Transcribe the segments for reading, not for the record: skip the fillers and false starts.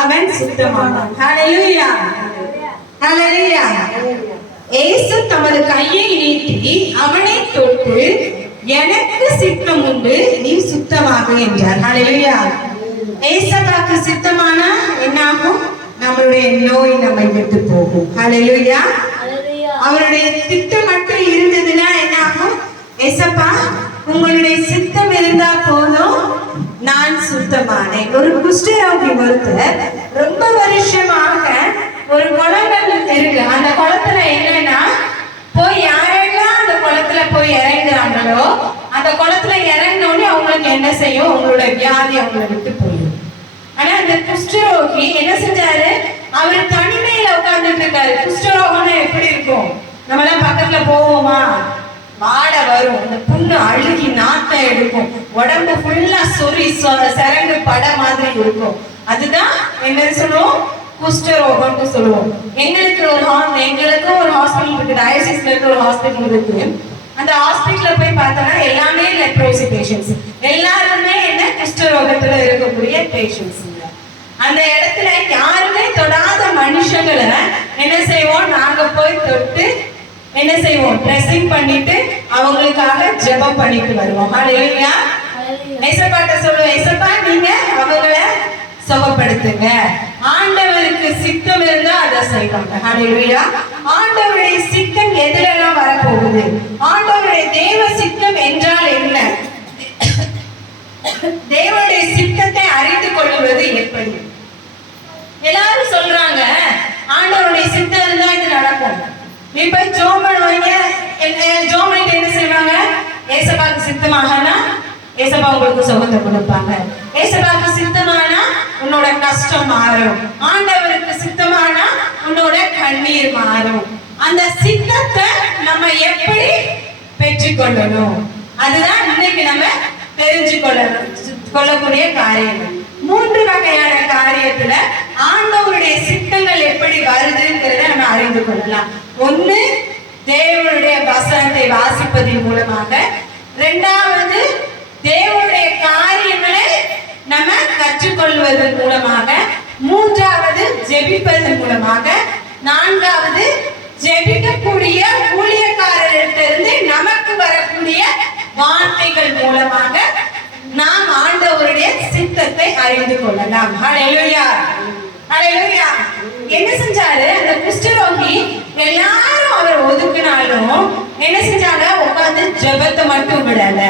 அவன் சுத்தமானான். ஹல்லேலூயா, ஹல்லேலூயா. இயேசு தமது கையை நீட்டி அவனை தொட்டு, எனக்கு சித்தம் உண்டு, நீ சுத்தமாக என்றார். ஹல்லேலூயா. ஏசப்பாக்கு சித்தமானா என்ன ஆகும்? நம்மளுடைய நோய் நம்மை விட்டு போகும். ஹல்லேலூயா. அவருடைய திட்டம் மட்டும் இருந்ததுன்னா என்ன ஆகும்? ஏசப்பா உங்களுடைய சித்தம் இருந்தா போதும், நான் சுத்தமானேன். ஒரு குஷ்டரோகி ஒருத்தர் ரொம்ப வருஷமாக ஒரு குளங்கள் இருக்கு. அந்த குளத்துல என்னன்னா, போய் யாரெல்லாம் அந்த குளத்துல போய் இறங்குறாங்களோ, அந்த குளத்துல இறங்கினோடனே அவங்களுக்கு என்ன செய்யும்? அவங்களோட வியாதி அவங்களை விட்டு போயிடும். ஆனா அந்த குஷ்டரோகி என்ன செஞ்சாரு? அவர் தனிமையில உட்கார்ந்துட்டு இருக்காரு. குஷ்டரோகம்னா எப்படி இருக்கும்? நம்மளாம் பக்கத்துல போவோமா? வாடை வரும், அந்த புண்ணு அழுகி நாத்தம் எடுக்கும், உடம்பு ஃபுல்லா சொறி சரங்கு பட மாதிரி இருக்கும். அதுதான் என்ன சொல்லுவோம்? குஷ்டரோகம்னு சொல்லுவோம். எங்களுக்கு ஒரு ஹாஸ்பிட்டல் இருக்கு, டயசிஸ்ல இருக்க ஒரு ஹாஸ்பிட்டல் இருக்கு. அந்த ஹாஸ்பிட்டல்ல போய் பார்த்தோம்னா எல்லாமே லெப்ரோசி பேஷண்ட்ஸ், எல்லாருமே என்ன குஷ்டரோகத்துல இருக்கக்கூடிய பேஷண்ட்ஸ். அந்த இடத்துல யாருமே தொடாத மனுஷங்களை என்ன செய்வோம்? நாங்க போய் தொட்டு என்ன செய்வோம்? ட்ரெஸ்ஸிங் பண்ணிட்டு அவங்களுக்காக ஜெபம் பண்ணிட்டு வருவோம். ஹல்லேலூயா. ஏசப்பாட்ட சொல்லுவோம், ஏசப்பா நீங்க அவங்கள சுகப்படுத்துங்க. ஆண்டவருக்கு சித்தம் இருந்தா அதை செய்வாங்க. ஹல்லேலூயா. ஆண்டவருடைய சித்தம் எதுலெல்லாம் வரப்போகுது? ஆண்டவருடைய தேவ சித்தம் என்றால் என்ன? தேவனுடைய சித்தத்தை அறிந்து கொள்வது எப்படி? எல்லாரும் சொல்றாங்க ஆண்டவருடைய சித்தம் இருந்தா இது நடக்கும். நீ போய் ஜோம் பண்ணுவாங்க, ஜோம் பண்ணிட்டு என்ன செய்வாங்க? ஏசப்பாக்கு சித்தமாகனா ஏசப்பா உங்களுக்கு சுகத்தை கொடுப்பாங்க. ஏசப்பாக்கு சித்தமானா உன்னோட கஷ்டம் மாறும். ஆண்டவருக்கு சித்தமானா உன்னோட கண்ணீர் மாறும். அந்த சித்தத்தை நம்ம எப்படி பெற்றுக்கொள்ளணும்? அதுதான் இன்னைக்கு நம்ம தெரிஞ்சு கொள்ளக்கூடிய காரியங்கள். 3 வகையான காரியத்துல ஆண்டவருடைய சித்தங்கள் எப்படி வருதுங்கிறத நம்ம அறிந்து கொள்ளலாம். ஒண்ணு, தேவனுடைய வசனத்தை வாசிப்பதன் மூலமாக. 2வது, தேவனுடைய காரியங்களை நம்ம கற்றுக்கொள்வதன் மூலமாக. 3வது, ஜெபிப்பதன் மூலமாக. 4வது, ஜெபிக்கக்கூடிய ஊழியக்காரர்களிடமிருந்து நமக்கு வரக்கூடிய வார்த்தைகள் மூலமாக நாம் ஆண்டவருடைய சித்தத்தை அறிந்து கொள்ளலாம். ஹல்லேலூயா, ஹல்லேலூயா. என்ன செஞ்சாரு? அந்த குஷ்டரோகி எல்லாரும் அவர் ஒதுக்கினாலும் என்ன செஞ்சாங்க? உட்கார்ந்து ஜெபத்தை மட்டும் விடல.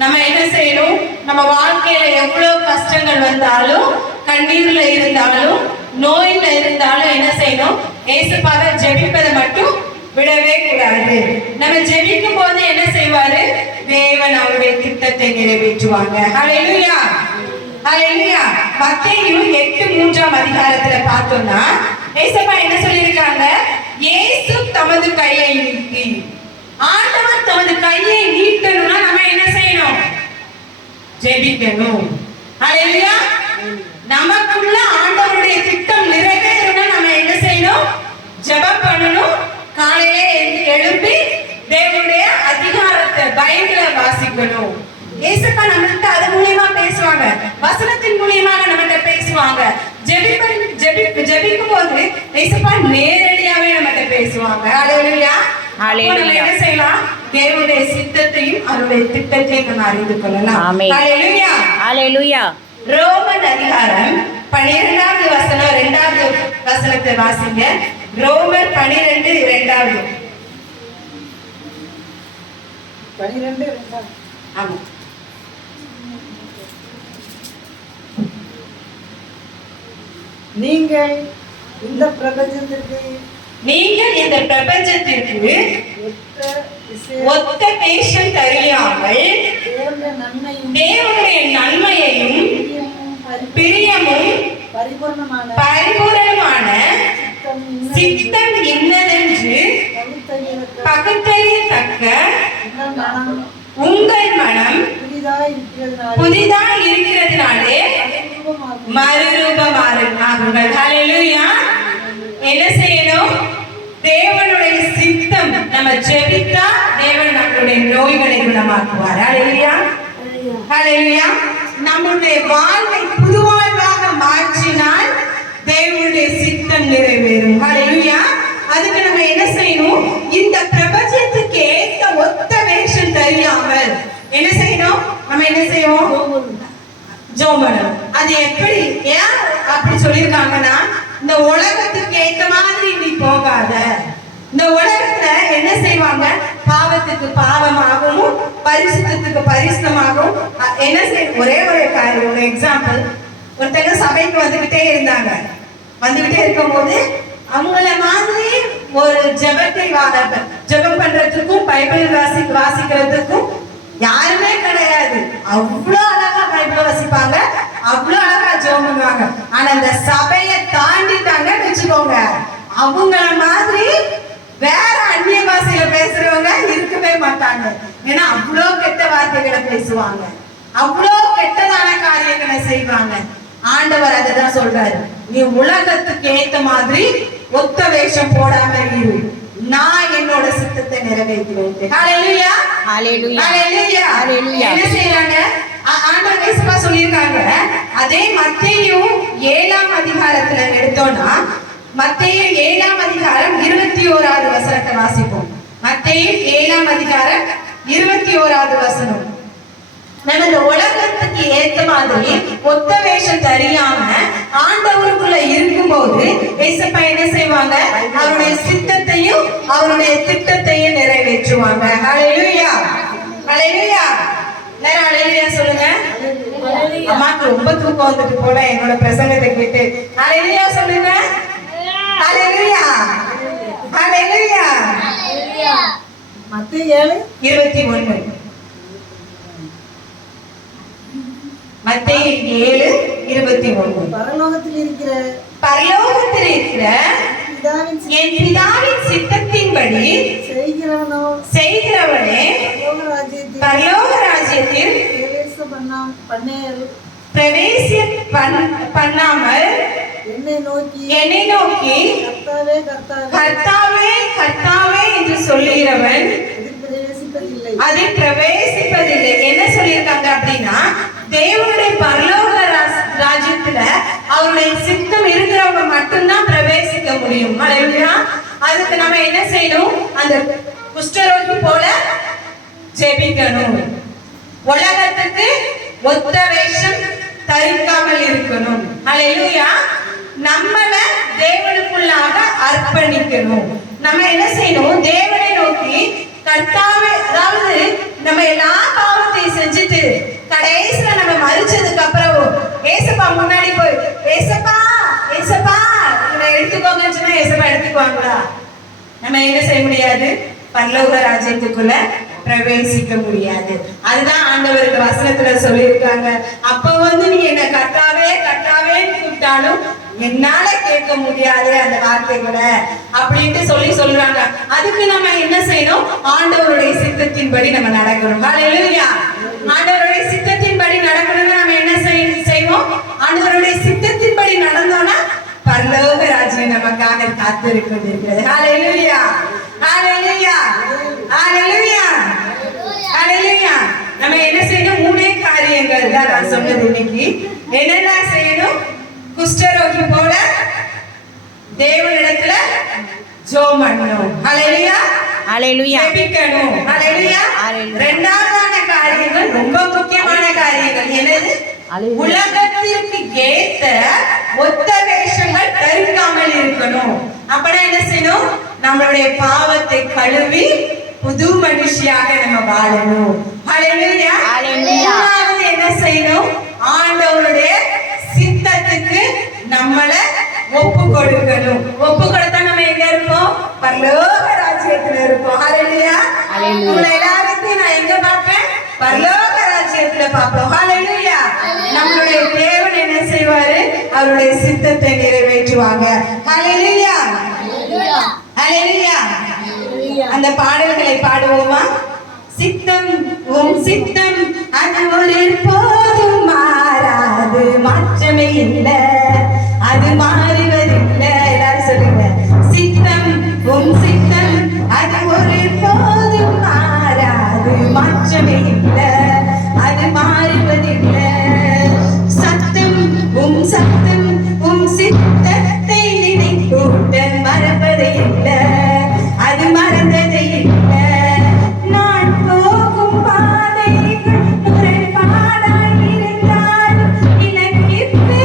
நம்ம என்ன செய்யணும்? நம்ம வாழ்க்கையில எவ்வளவு கஷ்டங்கள் வந்தாலும், கண்ணீர்ல இருந்தாலும், நோயில இருந்தாலும் என்ன செய்யணும்? ஏசப்பாவை ஜெபிப்பதை மட்டும் விடவே கூடாது. நம்ம ஜெபிக்கும் போது என்ன செய்வாரு? தேவன் அவருடைய திட்டத்தை நிறைவேற்றுவாங்க. ஹல்லேலூயா, ஹல்லேலூயா. மத்தேயு 8:3 அதிகாரத்துல பார்த்தோம்னா ஏசப்பா என்ன சொல்லியிருக்காங்க? இயேசு தமது கையை நீட்டி, ஆண்டவர் தமது கையை நீட்டணும்னா நம்ம என்ன செய்யணும்? ஜெபிக்கணும். ஹல்லேலூயா. நமக்குள்ள ஆண்டவருடைய திட்டம் நிறைவேறணும்னா நம்ம என்ன செய்யணும்? ஜெபம் பண்ணணும். காலையிலே எழுப்பி தேவனுடைய அதிகாரத்தை பைபிளை வாசிக்கணும். ஏசப்பா நம்மகிட்ட அது மூலியமா பேசுவாங்க, வசனத்தின் மூலியமாக நம்மகிட்ட பேசுவாங்க. ஜெபிக்கும் போது ஏசப்பா நேரடியாவே நம்மகிட்ட பேசுவாங்க. ஹல்லேலூயா. நம்ம என்ன செய்யலாம்? தேவனுடைய சித்தத்தையும் அவருடைய திட்டத்தையும் நம்ம அறிந்து கொள்ளலாம். ஹல்லேலூயா, ஹல்லேலூயா. ரோமன் அதிகாரம் 12வது வசனம் 2வது வசனத்தை வாசிங்க. ரோமர் 12:2. 12:2. ஆமா. நீங்கள் இந்த பிரபஞ்சத்திற்கு ஒத்த பேஷன் அறியாமல் தேவனுடைய நன்மையையும் பிரியமும் பரிபூரணமான சித்தம் இன்னதென்று பகுத்தறியத்தக்க உங்கள் மனம் புதிதாய் இருக்கிறதுனாலே மறுரூபமாகுங்கள். ஹல்லேலூயா. என்ன செய்யணும்? தேவனுடைய சித்தம் நம்ம ஜெபித்தா தேவன் நம்மளுடைய நோய்களை குணமாக்குவார். ஹல்லேலூயா, ஹல்லேலூயா. நம்முடைய வாழ்வை புது வாழ்வாக மாற்றினால் எப்படி ஏன் அப்படி சொல்லியிருக்காங்கன்னா, இந்த உலகத்துக்கு ஏத்த மாதிரி நீ போகாத. இந்த உலகத்துல என்ன செய்வாங்க, பாவத்துக்கு பாவமாகவும் பரிசுத்தத்துக்கு பரிசுத்தமாகவும் என்ன செய்ய. ஒரே ஒரு காரியம், ஒரு எக்ஸாம்பிள். ஒருத்தங்க சபைக்கு வந்துகிட்டே இருந்தாங்க. வந்துகிட்டே இருக்கும் போது அவங்கள மாதிரி ஒரு ஜெபம் பண்றதுக்கும் பைபிள் வாசிக்கிறதுக்கும் யாருமே கிடையாது. அவ்வளோ அழகா பைபிள் வாசிப்பாங்க, அவ்வளோ அழகா ஜெபம் பண்ணுவாங்க. ஆனா இந்த சபையை தாண்டிட்டாங்கன்னு வச்சுக்கோங்க, அவங்கள மாதிரி வேற அந்நிய பாஷையில பேசுறவங்க இருக்கவே மாட்டாங்க. ஏன்னா அவ்வளோ கெட்ட வார்த்தைகளை பேசுவாங்க, அவ்வளோ கெட்டதான காரியங்களை செய்வாங்க. ஆண்டவர் அதுதான் சொல்றாரு, நீ உலகத்துக்கு ஏத்த மாதிரி ஒத்த வேஷம் போடாம இரு, நான் என்னோட சித்தத்தை நிறைவேற்றுவேன். ஹalleluya ஹalleluya ஹalleluya. என்ன செய்றாங்க, ஆண்டவர் இயேசுவா சொல்லியிருக்காங்க. அதே மத்தேயு 7ஆம் அதிகாரத்துல எடுத்தோம்னா, மத்தேயு 7ஆம் அதிகாரம் 21வது வசனத்தை வாசிப்போம். மத்தேயு 7ஆம் அதிகாரம் 21வது வசனம். நம்ம இந்த உலகத்துக்கு ஏத்த மாதிரி ஒத்த வேஷம் தெரியாம ஆண்டவருக்குள்ள இருக்கும்போது ஏசப்பா என்ன செய்வாங்க, அவருடைய சித்தத்தையும் அவருடைய திட்டத்தையும் நிறைவேற்றுவாங்க. ஹalleluya ஹalleluya. எல்லாரும் ஹalleluya சொல்லுங்க. அம்மாக்கு ரொம்ப தூக்கம் வந்துட்டு போல என்னோட பிரசங்கத்தை கேட்டு. ஹalleluya சொல்லுங்க. ஹalleluya ஹalleluya. மத்தேயு 7:21. மத்தேயு 7:21. பரலோகத்தில் இருக்கிற என் பிதாவின் சித்தத்தின்படி செய்கிறவனே பரலோக ராஜ்யத்தில் பிரவேசம் பண்ணாமல் என்னை நோக்கி கர்த்தாவே கர்த்தாவே என்று சொல்லுகிறவன் அதில் பிரவேசிப்பதில்லை. என்ன சொல்லியிருக்காங்க அப்படின்னா, தேவனுடைய பரலோக ராஜ்யத்துல அவருடைய சித்தம் இருக்கிறவங்க மட்டும்தான் பிரவேசிக்க முடியும். ஹalleluya. அதுக்கு நம்ம என்ன செய்யணும், அந்த குஷ்டரோகி போல ஜெபிக்கணும். உலகத்துக்கு ஒத்த வேஷம் தரிக்காமல் இருக்கணும். ஹalleluya. நம்மள தேவனுக்குள்ளாக அர்ப்பணிக்கணும். நம்ம என்ன செய்யணும், தேவனை நோக்கி கர்த்தாவே, அதாவது நம்ம எல்லா பாவத்தையும் செஞ்சுட்டு கடைசியில நம்ம மரிச்சதுக்கு அப்புறம் ஏசப்பா முன்னாடி போய் ஏசப்பா ஏசப்பா இவனை எடுத்துக்கோங்கன்னு சொன்னா ஏசப்பா எடுத்துக்குவாங்களா? நம்ம என்ன செய்ய முடியாது, பரலோக ராஜ்யத்துக்குள்ள பிரவேசிக்க முடியாது. அதுதான் ஆண்டவருக்கு வசனத்துல சொல்லியிருக்காங்க. அப்ப நீ என்ன கர்த்தாவே கர்த்தாவே கூப்பிட்டாலும் என்னால கேட்க முடியாது அந்த வார்த்தைகளை அப்படின்ட்டு சொல்றாங்க. அதுக்கு நம்ம என்ன செய்யணும், ஆண்டவருடைய சித்தத்தின்படி நம்ம நடக்கணும். ஹalleluya. ஆண்டவருடைய சித்தத்தின்படி நடக்கணும்னா நம்ம என்ன செய்வோம், ஆண்டவருடைய சித்தத்தின்படி நடந்தோம்னா பரலோக ராஜ்யம் நமக்காக காத்திருக்கிறது. ஹalleluya ஹalleluya ஹalleluya ஹalleluya. நம்ம என்ன செய்யணும், மூணே காரியங்கள் தான் நான் சொன்னது இன்னைக்கு. என்னெல்லாம் செய்யணும், குஷ்டரோகி போல தேவனிடத்துல ஜெபம் பண்ணணும். ஹalleluya ஹalleluya. ஜெபிக்கணும். ஹalleluya. இரண்டாவதான காரியங்கள் ரொம்ப முக்கியமான காரியங்கள். என்னது, உலகத்திற்கு ஏத்த ஒத்த வேஷங்கள் தரிக்காமல் இருக்கணும். அப்பனா என்ன செய்யணும், நம்மளுடைய பாவத்தை கழுவி புது மனுஷியாக நம்ம வாழணும். ஹalleluya ஹalleluya. என்ன செய்யணும், ஆண்டவருடைய சித்தத்துக்கு நம்மள ஒப்பு கொடுக்கணும். ஒப்பு கொடுத்தா நம்ம எங்க இருப்போம், பரலோக ராஜ்யத்துல இருப்போம். ஹalleluya ஹalleluya. எல்லாரையும் நான் எங்க பார்ப்பேன், பரலோக ராஜ்யத்துல பார்ப்போம். ஹalleluya. நம்மளுடைய தேவன் என்ன செய்வாரு, அவருடைய சித்தத்தை நிறைவேற்றுவாங்க. ஹalleluya ஹalleluya. அந்த பாடல்களை பாடுவோமா? சித்தம் உம் சித்தம் அது ஒரு போதும் மாறாது, மாற்றமே இல்லை, அது மாறுவதில்லை. எல்லாரும் சொல்லுங்க, சித்தம் உம் சித்தம் அது ஒரு போதும் மாறாது, மாற்றமே இல்லை, அது மாறுவதில்லை. சத்தம் உம் சத்தம் உம் சித்தத்தை நினைக்கூட்ட மறப்பதே இல்லை, அது மறந்ததே இல்லை. நான் போகும் பாதைகள் முரண்பாடாய் இருந்தால் இலக்கிற்கு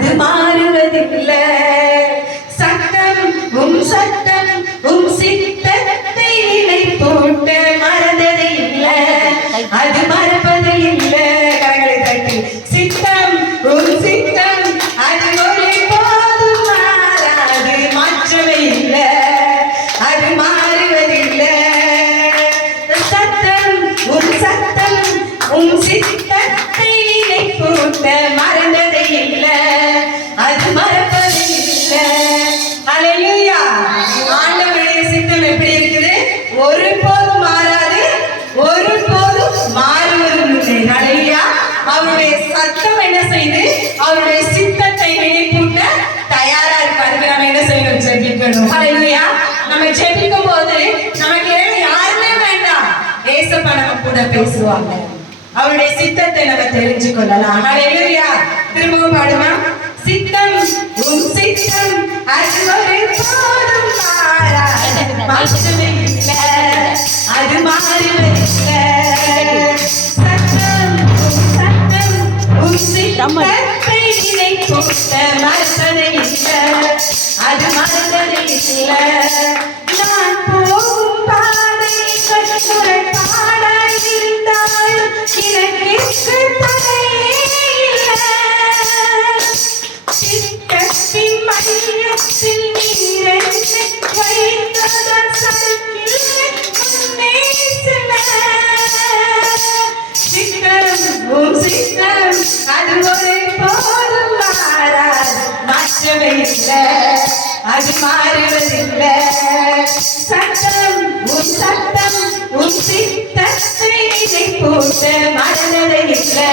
அது மாறுவதில்லை. சட்டம் சட்டம் சித்தத்தை நிலை போட்ட மறந்தது இல்லை, அது மறப்பது இல்லை. கரங்களை தட்டி சித்தம் சித்தம் அது ஒரு போதும் மாறாது, மாற்றவே இல்லை, அது மாறுவதில்லை. சட்டம் சித்தத்தை நிலை போட்ட மறந்தது இல்லை, அது மறப்பது இல்லை. ஹல்லேலூயா. ஆண்டவருடைய சித்தம் எப்படி இருக்குது? ஒருபோதும் மாறாது, ஒருபோதும் மாறுவதும் இல்லை. ஹல்லேலூயா. அவருடைய சத்தம் என்ன செய்யுது? அவருடைய சித்தத்தை நினைப்பூட்ட தயாரா இருக்கு. அதுக்கு நம்ம என்ன செய்யணும்? ஜெபிக்கணும். ஹல்லேலூயா. நம்ம ஜெபிக்கும் போது நமக்கு யாருமே வேண்டாம், ஏசப்பா நம்ம கூட பேசுவாங்க. அவருடைய சித்தத்தை நம்ம தெரிஞ்சு கொள்ளலாம். ஹல்லேலூயா. திரும்பவும் பாடுமா? சித்தம் சித்தம் அது ஒரு போதும் மாறாது, மாற்றவே இல்லை, அது மாறுவதில்லை. சத்தம் சித்தத்தை நிலை போட்ட மறப்பது இல்லை, அது மறந்தது இல்லை. நான் போகும் பாதைகள் முரண்பாடாய் இருந்தாலும் எனக்கு தடையே இல்லை. சித்தத்தின் மையத்தில் நீர் வைத்ததான் சறுக்கில் முன்னே செல்ல. சித்தம் அது ஒரு போதும் மாறாது, மாற்றவே இல்லை, அது மாறுவதில்லை. சட்டம் சித்தத்தை நிலை போட்ட மறந்தது இல்லை,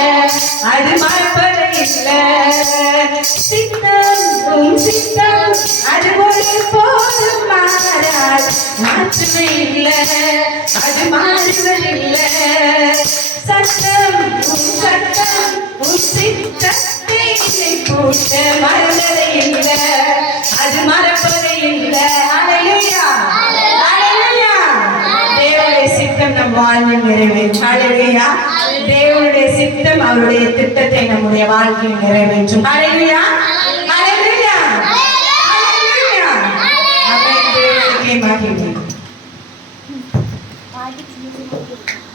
அது மறப்பது இல்லை. சித்தம் அது ஒரு போதும் மாறாது, மாற்றவே இல்லை, அது மாறுவதில்லை. சட்டம் சித்தத்தை நிலை போட்ட மறந்தது இல்லை, அது மறப்பது இல்லை. ஹல்லேலூயா. ஹல்லேலூயா. தேவனுடைய சித்தம் நம் வாழ்வில் நிறைவேற்றும். ஹல்லேலூயா. தேவனுடைய சித்தம் அவருடைய திட்டத்தை நம்முடைய வாழ்க்கையில் நிறைவேற்றும். ஹல்லேலூயா. ஹல்லேலூயா. ஹல்லேலூயா. ஆமென். தேவனுக்கே மகிமை.